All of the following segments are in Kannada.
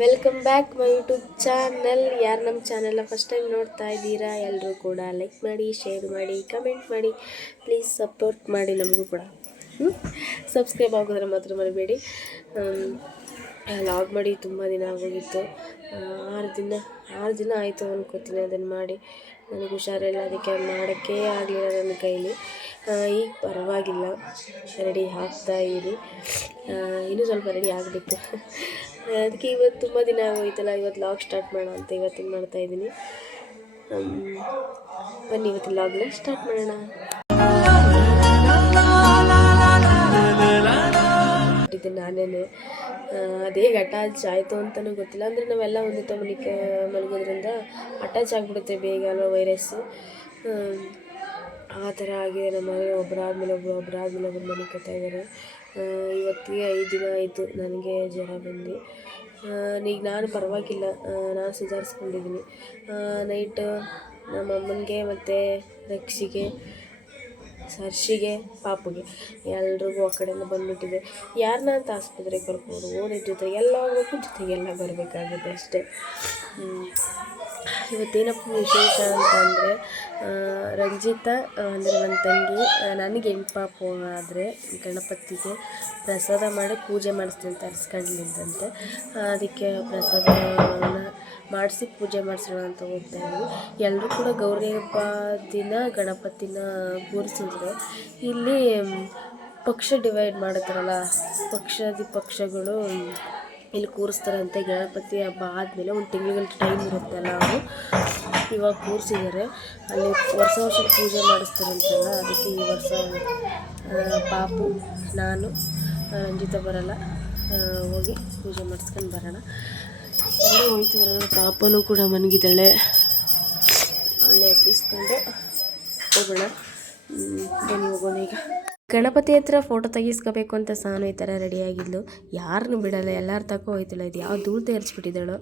Welcome back my YouTube channel ಯಾರು ನಮ್ಮ ಚಾನೆಲ್ನ ಫಸ್ಟ್ ಟೈಮ್ ನೋಡ್ತಾ ಇದ್ದೀರಾ? ಎಲ್ಲರೂ ಕೂಡ ಲೈಕ್ ಮಾಡಿ ಶೇರ್ ಮಾಡಿ ಕಮೆಂಟ್ ಮಾಡಿ. ಪ್ಲೀಸ್ ಸಪೋರ್ಟ್ ಮಾಡಿ ನಮಗೂ ಕೂಡ. ಸಬ್ಸ್ಕ್ರೈಬ್ ಆಗೋದ್ರೆ ಮಾತ್ರ ಮರಿಬೇಡಿ. ಲಾಗ್ ಮಾಡಿ ತುಂಬ ದಿನ ಆಗೋಗಿತ್ತು. ಆರು ದಿನ ಆರು ದಿನ ಆಯಿತು ಅಂದ್ಕೋತೀನಿ ಅದನ್ನು ಮಾಡಿ. ನನಗೆ ಹುಷಾರಿಲ್ಲ, ಅದಕ್ಕೆ ಮಾಡೋಕ್ಕೆ ಆಗಲಿಲ್ಲ ನನ್ನ ಕೈಲಿ. ಈಗ ಪರವಾಗಿಲ್ಲ. ರೆಡಿ ಆಗ್ತಾ ಇರಿ. ಇನ್ನೂ ಸ್ವಲ್ಪ ರೆಡಿ ಆಗಬೇಕು. ಅದಕ್ಕೆ ಇವತ್ತು ತುಂಬ ದಿನ ಆಗೋಯ್ತಲ್ಲ, ಇವತ್ತು ಲಾಗ್ ಸ್ಟಾರ್ಟ್ ಮಾಡೋಣ ಅಂತ ಇವತ್ತಿನ ಮಾಡ್ತಾ ಇದ್ದೀನಿ. ಬನ್ನಿ ಇವತ್ತಿನ ಲಾಗ್ನ ಸ್ಟಾರ್ಟ್ ಮಾಡೋಣ. ಇದು ನಾನೇನೆ. ಅದೇ ಅಟ್ಯಾಚ್ ಆಯಿತು ಅಂತಲೂ ಗೊತ್ತಿಲ್ಲ. ಅಂದರೆ ನಾವೆಲ್ಲ ಒಂದು ಮನಿಕೆ ಮಲಗೋದ್ರಿಂದ ಅಟ್ಯಾಚ್ ಆಗಿಬಿಡುತ್ತೆ ಬೇಗ ಅಲ್ವಾ ವೈರಸ್ಸು ಆ ಥರ ಆಗಿದೆ ನಮ್ಮ ಮನೆ ಒಬ್ಬರಾದ್ಮೇಲೆ ಒಬ್ಬರು ಒಬ್ಬರಾದ್ಮೇಲೆ ಒಬ್ಬರು ಮನೆ ಕಟ್ತಾ ಇದ್ದಾರೆ. ಇವತ್ತಿಗೆ ಐದು ದಿನ ಆಯಿತು ನನಗೆ ಜ್ವರ ಬಂದು. ಈಗ ನಾನು ಪರವಾಗಿಲ್ಲ. ನಾನು ಸುಧಾರಿಸ್ಕೊಂಡಿದ್ದೀನಿ. ನೈಟ್ ನಮ್ಮ ಅಮ್ಮನಿಗೆ ಮತ್ತು ರಕ್ಷಿಗೆ ಸರ್ಷಿಗೆ ಪಾಪುಗೆ ಎಲ್ರಿಗೂ ಆ ಕಡೆಯಿಂದ ಬಂದುಬಿಟ್ಟಿದೆ. ಯಾರನ್ನ ಅಂತ ಆಸ್ಪತ್ರೆಗೆ ಕರ್ಕೊಂಡು ಓದಿದ ಜೊತೆಗೆ ಎಲ್ಲ ಹೋಗ್ಬೇಕು ಜೊತೆಗೆಲ್ಲ ಬರಬೇಕಾಗುತ್ತೆ ಅಷ್ಟೇ. ಇವತ್ತೇನಪ್ಪ ವಿಶೇಷ ಅಂತಂದರೆ ರಂಜಿತಾ ಅಂದರೆ ನನ್ನ ತಂಗಿ ನನಗೆ ಹೆಣ್ಣು ಪಾಪು ಆದರೆ ಗಣಪತಿಗೆ ಪ್ರಸಾದ ಮಾಡಿ ಪೂಜೆ ಮಾಡಿಸ್ತೀನಿ ಅಂತ ಅದಕ್ಕೆ ಪ್ರಸಾದನ ಮಾಡಿಸಿ ಪೂಜೆ ಮಾಡಿಸೋಣ ಅಂತ ಹೋಗ್ತಾ ಇದ್ವಿ. ಎಲ್ಲರೂ ಕೂಡ ಗೌರಿ ಹಬ್ಬ ದಿನ ಗಣಪತಿನ ಕೂರಿಸಿದ್ರು ಇಲ್ಲಿ ಪಕ್ಷ ಡಿವೈಡ್ ಮಾಡ್ತಾರಲ್ಲ ಪಕ್ಷದಿ ಪಕ್ಷಗಳು ಇಲ್ಲಿ ಕೂರಿಸ್ತಾರಂತೆ ಗಣಪತಿ ಹಬ್ಬ ಆದಮೇಲೆ ಒಂದು ತಿಂಗಳ ಟೈಮ್ ಇರುತ್ತಲ್ಲ ಅವರು ಇವಾಗ ಕೂರಿಸಿದ್ದಾರೆ. ಅಲ್ಲಿ ವರ್ಷ ವರ್ಷ ಪೂಜೆ ಮಾಡಿಸ್ತಾರಂತಲ್ಲ, ಅದಕ್ಕೆ ಈ ವರ್ಷ ಪಾಪು, ನಾನು ರಂಜಿತ ಬರೋಲ್ಲ. ಹೋಗಿ ಪೂಜೆ ಮಾಡಿಸ್ಕೊಂಡು ಬರೋಣ. ಎಲ್ಲರೂ ಹೋಗ್ತಿದ್ದಾರೆ ಪಾಪನೂ ಕೂಡ ಮನಗಿದ್ದಾಳೆ. ಅವಳೆ ಎಬ್ಬಿಸ್ಕೊಂಡು ಹೋಗೋಣ. ಬನ್ನಿ ಹೋಗೋಣ ಈಗ. ಗಣಪತಿ ಹತ್ರ ಫೋಟೋ ತೆಗಿಸ್ಕೋಬೇಕು ಅಂತ ಸಾನು ಈ ಥರ ರೆಡಿಯಾಗಿದ್ಲು ಯಾರನ್ನು ಬಿಡಲ್ಲ, ಎಲ್ಲರ ತಕೋ ಹೋಯ್ತಿಲ್ಲ, ಇದು ಯಾವ ಧೂಳು ತೇರಿಸ್ಬಿಟ್ಟಿದ್ದಾಳು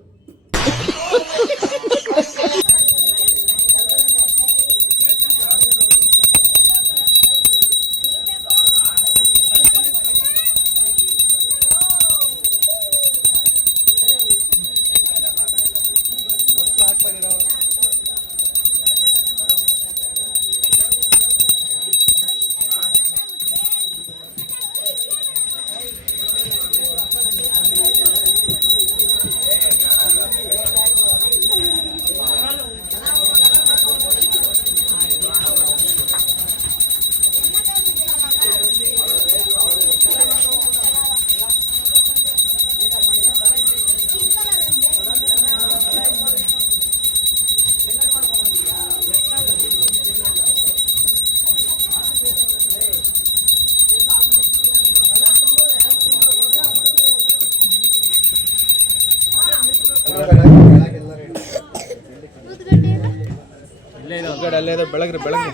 ಅಲ್ಲೇ ಇದೆ ಬೆಳಗ್ರಿ.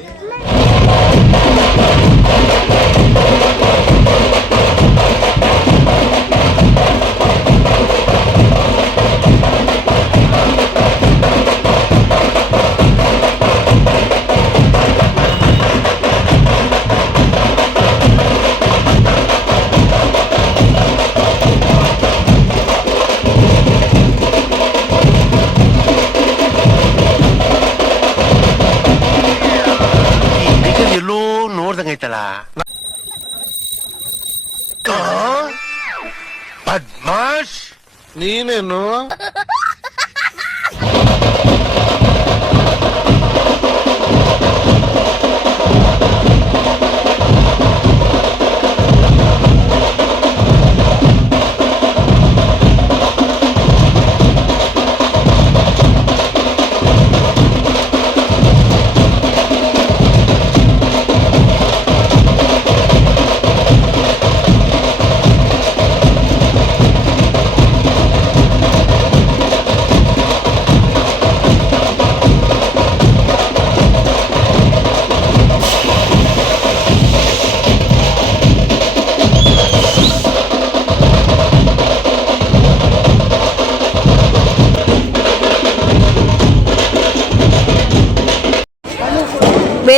నేనేను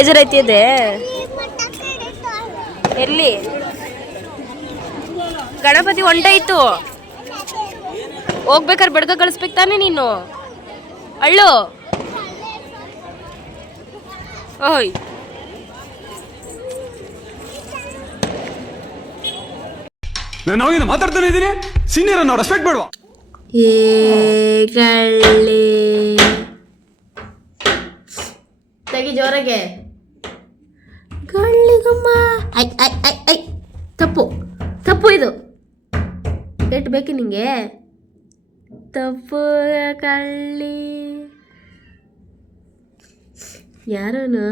ನೀನೇನು ಬೇಜಾರೈತಿದೆ ಎಲ್ಲಿ? ಗಣಪತಿ ಹೊಂಟಾಯ್ತು ಹೋಗ್ಬೇಕಾದ್ರೆ ಬಡ್ಕ ಕಳಿಸ್ಬೇಕು ತಾನೆ ನೀನು. ಅಳ್ಳು. ಓಯ್. ನಾನು ಅವಾಗಿಂದ ಮಾತಾಡ್ತಾನೆ ಇದ್ದೀನಿ. ಸೀನಿಯರ್ ಅನ್ನೋ ರೆಸ್ಪೆಕ್ಟ್ ಮಾಡುವ. ಏ ಕಳ್ಳಿ. ತೆಗಿ ಜೋರಾಗೆ. ಕಳ್ಳಿಗಮ್ಮ ಐ ಐ ಐ ಐ ತಪ್ಪು ತಪ್ಪು ಇದು ಎಷ್ಟು ಬೇಕು ನಿಂಗೆ ತಪ್ಪು ಕಳ್ಳಿ ಯಾರನು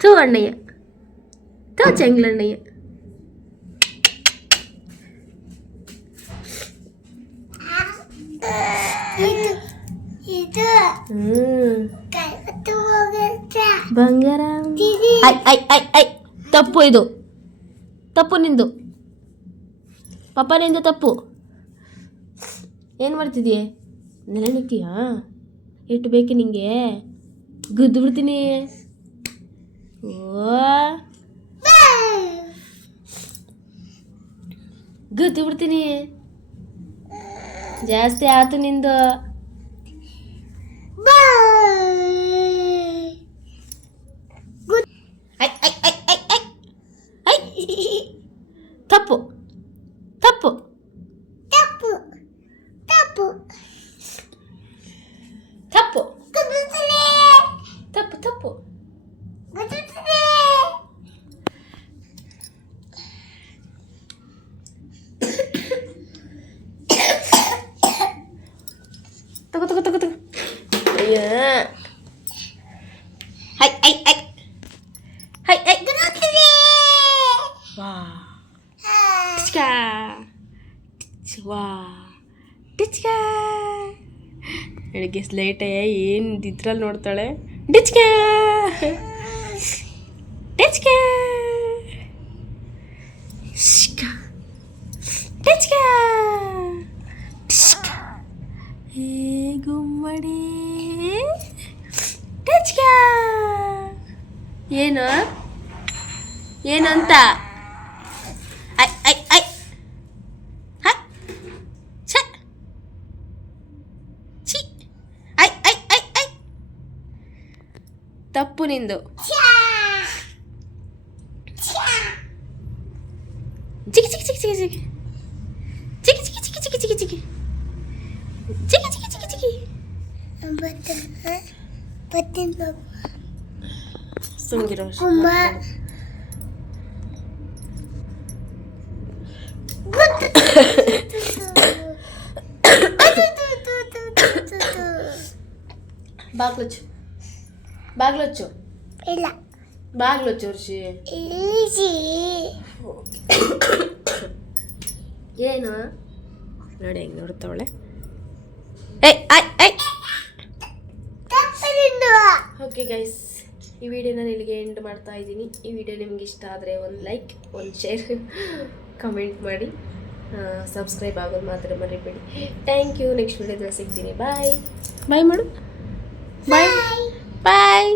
ಥೂ ಅಣ್ಣಯ್ಯ ಥೂ ಚೆಂಗ್ಲಣ್ಣಯ್ಯ ಹ್ಮ್ ಬಂಗಾರ ಐ ಐ ಐ ಐ ತಪ್ಪು ಇದು. ತಪ್ಪು ನಿಂದು. ಪಾಪ ನಿಂದು ತಪ್ಪು. ಏನು ಮಾಡ್ತಿದ್ದೀಯ ನೆಲೆ ಇಟ್ಟು ಬೇಕು ನಿಂಗೆ? ಗುದ್ದು ಬಿಡ್ತೀನಿ ಓ. ಗುದ್ದು ಬಿಡ್ತೀನಿ ಜಾಸ್ತಿ ಆತು ನಿಂದು. はい、はい、はい。はい、はい、グロックでーわー。プチカー。プわー。プチカー。ಬೆಳಿಗ್ಗೆ ಸ್ಲೇಟೆ ಏನು ಇದ್ರಲ್ಲಿ ನೋಡ್ತಾಳೆ ಡಿಚ್ಕ ಡಿಚ್ಕ ಡಿಚ್ಕ ಡಿಚ್ಕ ಹೇಗುಮ್ಮಡಿ ಏನು ಏನಂತ ಐ ಐ ಐ ಹೈ ಛ ಛಿ ಐ ಐ ಐ ಐ ತಪ್ಪು ನಿಂದು ಚಿಕ್ಕಿ ಚಿಕ್ಕಿ ಚಿಕ್ಕಿ ಚಿಕ್ಕಿ ಚಿಕ್ಕಿ ಚಿಕ್ಕಿ ಚಿಕ್ಕಿ ಚಿಕ್ಕಿ 숨기려고 Baglocho. Baglocho. Ella. Baglocho, sí. ¿Qué no? No tengo otro, ¿eh? ¡Ey! ¡Ay! ¡Ey! ¡Está saliendo! Ok, guys. ಈ ವಿಡಿಯೋನ ಇಲ್ಲಿಗೆ ಎಂಡ್ ಮಾಡ್ತಾ ಇದ್ದೀನಿ. ಈ ವಿಡಿಯೋ ನಿಮ್ಗೆ ಇಷ್ಟ ಆದರೆ ಒಂದು ಲೈಕ್ ಒಂದು ಶೇರ್ ಕಮೆಂಟ್ ಮಾಡಿ. ಸಬ್ಸ್ಕ್ರೈಬ್ ಆಗೋದು ಮಾತ್ರ ಮರಿಬೇಡಿ. ಥ್ಯಾಂಕ್ ಯು ನೆಕ್ಸ್ಟ್ ವಿಡಿಯೋದಲ್ಲಿ ಸಿಗ್ತೀನಿ. ಬಾಯ್ ಬಾಯ್ ಮಾಡು ಬಾಯ್ ಬಾಯ್